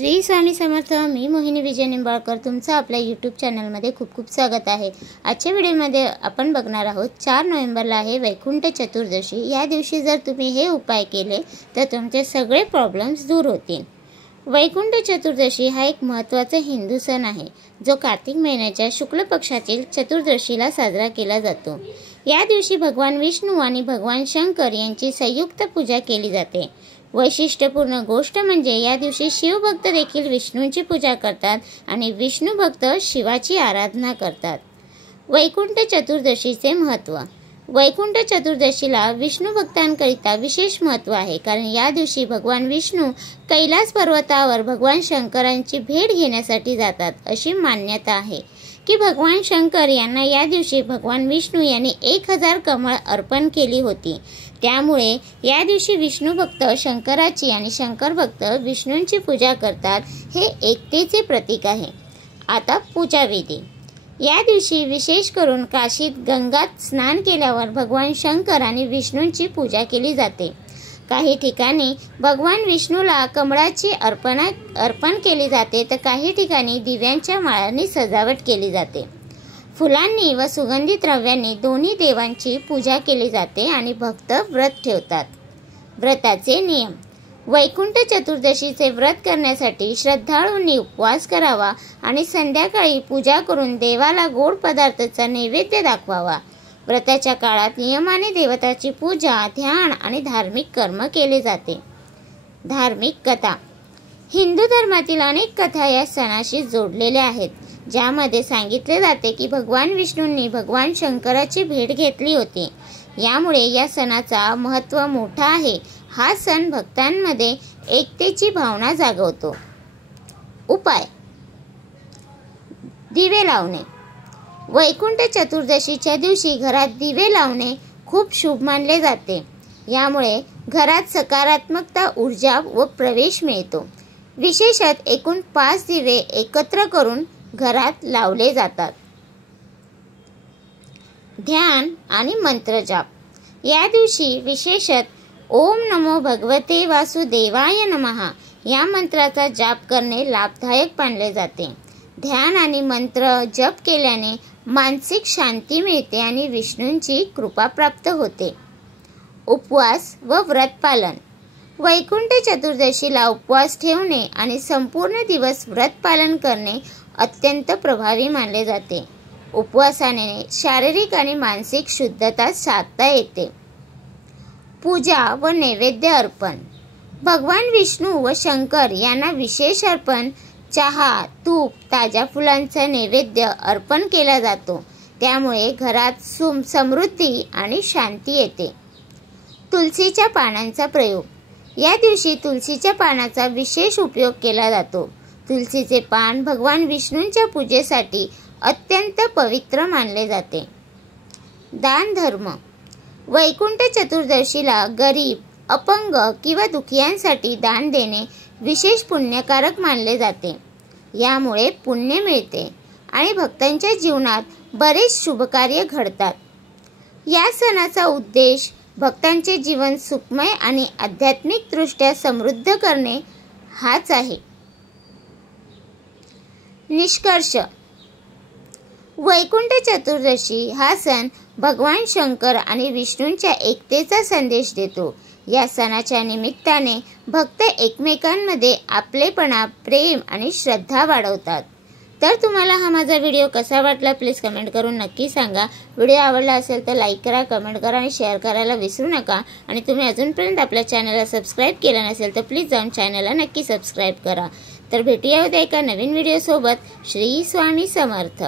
श्री स्वामी समर्थ। मी मोहिनी विजय निंबाळकर तुमचं आपल्या यूट्यूब चॅनलमध्ये खूप खूप स्वागत आहे। आजच्या व्हिडिओमध्ये आपण बघणार आहोत 4 नोव्हेंबरला आहे वैकुंठ चतुर्दशी। या दिवशी जर तुम्ही हे उपाय केले तर तुमचे सगळे प्रॉब्लेम्स दूर होतील। वैकुंठ चतुर्दशी हा एक महत्त्वाचा हिंदू सण आहे जो कार्तिक महिन्याच्या शुक्ल पक्षातील चतुर्दशीला साजरा केला जातो। या दिवशी भगवान विष्णू आणि भगवान शंकर यांची संयुक्त पूजा केली जाते। वैशिष्ट्यपूर्ण गोष्ट म्हणजे या दिवशी शिवभक्त देखील विष्णूंची पूजा करतात आणि विष्णू भक्त शिवाची आराधना करतात। वैकुंठ चतुर्दशीचे महत्त्व। वैकुंठ चतुर्दशीला विष्णू भक्तांकरिता विशेष महत्त्व आहे, कारण या दिवशी भगवान विष्णू कैलास पर्वतावर भगवान शंकरांची भेट घेण्यासाठी जातात। अशी मान्यता आहे की भगवान शंकर यांना या दिवशी भगवान विष्णू यांनी 1000 कमळ अर्पण केली होती। त्यामुळे या दिवशी विष्णू भक्त शंकराची आणि शंकर भक्त विष्णूंची पूजा करतात। हे एकतेचे प्रतीक आहे। आता पूजा विधी। या दिवशी विशेष करून काशीत गंगात स्नान केल्यावर भगवान शंकर आणि विष्णूंची पूजा केली जाते। काही ठिकाणी भगवान विष्णूला कमळाची अर्पण केली जाते, तर काही ठिकाणी दिव्यांच्या माळांनी सजावट केली जाते। फुलांनी व सुगंधी द्रव्यांनी दोन्ही देवांची पूजा केली जाते आणि भक्त व्रत ठेवतात। व्रताचे नियम। वैकुंठ चतुर्दशीचे व्रत करण्यासाठी श्रद्धाळूंनी उपवास करावा आणि संध्याकाळी पूजा करून देवाला गोड पदार्थाचा नैवेद्य दाखवावा। व्रताच्या काळात नियमाने देवताची पूजा, ध्यान आणि धार्मिक कर्म केले जाते। धार्मिक कथा। हिंदू धर्मातील अनेक कथा या सणाशी जोडलेल्या आहेत, ज्यामध्ये सांगितले जाते की भगवान विष्णूंनी भगवान शंकराची भेट घेतली होती। यामुळे या सणाचा महत्त्व मोठा आहे। हा सण भक्तांमध्ये एकतेची भावना जागवतो। उपाय। दिवे लावणे। वैकुंठ चतुर्दशीच्या दिवशी घरात दिवे लावणे खूप शुभ मानले जाते। यामुळे घरात सकारात्मकता, ऊर्जा व प्रवेश मिळतो। विशेषतः एकूण 5 दिवे एकत्र करून घरात लावले जातात। ध्यान आणि मंत्र जाप। या दिवशी विशेषतः ओम नमो भगवते वासुदेवाय नमः या मंत्राचा जाप करणे लाभदायक मानले जाते। ध्यान आणि मंत्र जप केल्याने मानसिक शांती मिळते आणि विष्णूंची कृपा प्राप्त होते। उपवास व व्रत पालन। वैकुंठ चतुर्दशीला उपवास ठेवणे आणि संपूर्ण दिवस व्रत पालन करणे अत्यंत प्रभावी मानले जाते। उपवासाने शारीरिक आणि मानसिक शुद्धता साधता येते। पूजा व नैवेद्य अर्पण। भगवान विष्णू व शंकर यांना विशेष अर्पण चहा, तूप, ताज्या फुलांचा नैवेद्य अर्पण केला जातो। त्यामुळे घरात समृद्धी आणि शांती येते। तुळशीच्या पानांचा प्रयोग। या दिवशी तुळशीच्या पानाचा विशेष उपयोग केला जातो। तुळशीचे पान भगवान विष्णूंच्या पूजेसाठी अत्यंत पवित्र मानले जाते। दान धर्म। वैकुंठ चतुर्दशीला गरीब, अपंग किंवा दुखियांसाठी दान देणे विशेष पुण्यकारक मानले जाते। यामुळे पुण्य मिळते आणि भक्तांच्या जीवनात बरेच शुभकार्य घडतात। या सणाचा उद्देश भक्तांचे जीवन सुखमय आणि आध्यात्मिकदृष्ट्या समृद्ध करणे हाच आहे। निष्कर्ष। वैकुंठ चतुर्दशी हा सण भगवान शंकर आणि विष्णूंच्या एकतेचा संदेश देतो। या सणाच्या निमित्ताने भक्त एकमेकांमध्ये आपलेपणा, प्रेम आणि श्रद्धा वाढवतात। तर तुम्हाला हा माझा व्हिडिओ कसा वाटला प्लीज कमेंट करून नक्की सांगा। व्हिडिओ आवडला असेल तर लाईक करा, कमेंट करा आणि शेअर करायला विसरू नका। आणि तुम्ही अजूनपर्यंत आपल्या चॅनलला सबस्क्राईब केलं नसेल तर प्लीज जाऊन चॅनलला नक्की सबस्क्राईब करा। तर भेटूया उद्या एका नवीन व्हिडिओ सोबत। श्री स्वामी समर्थ।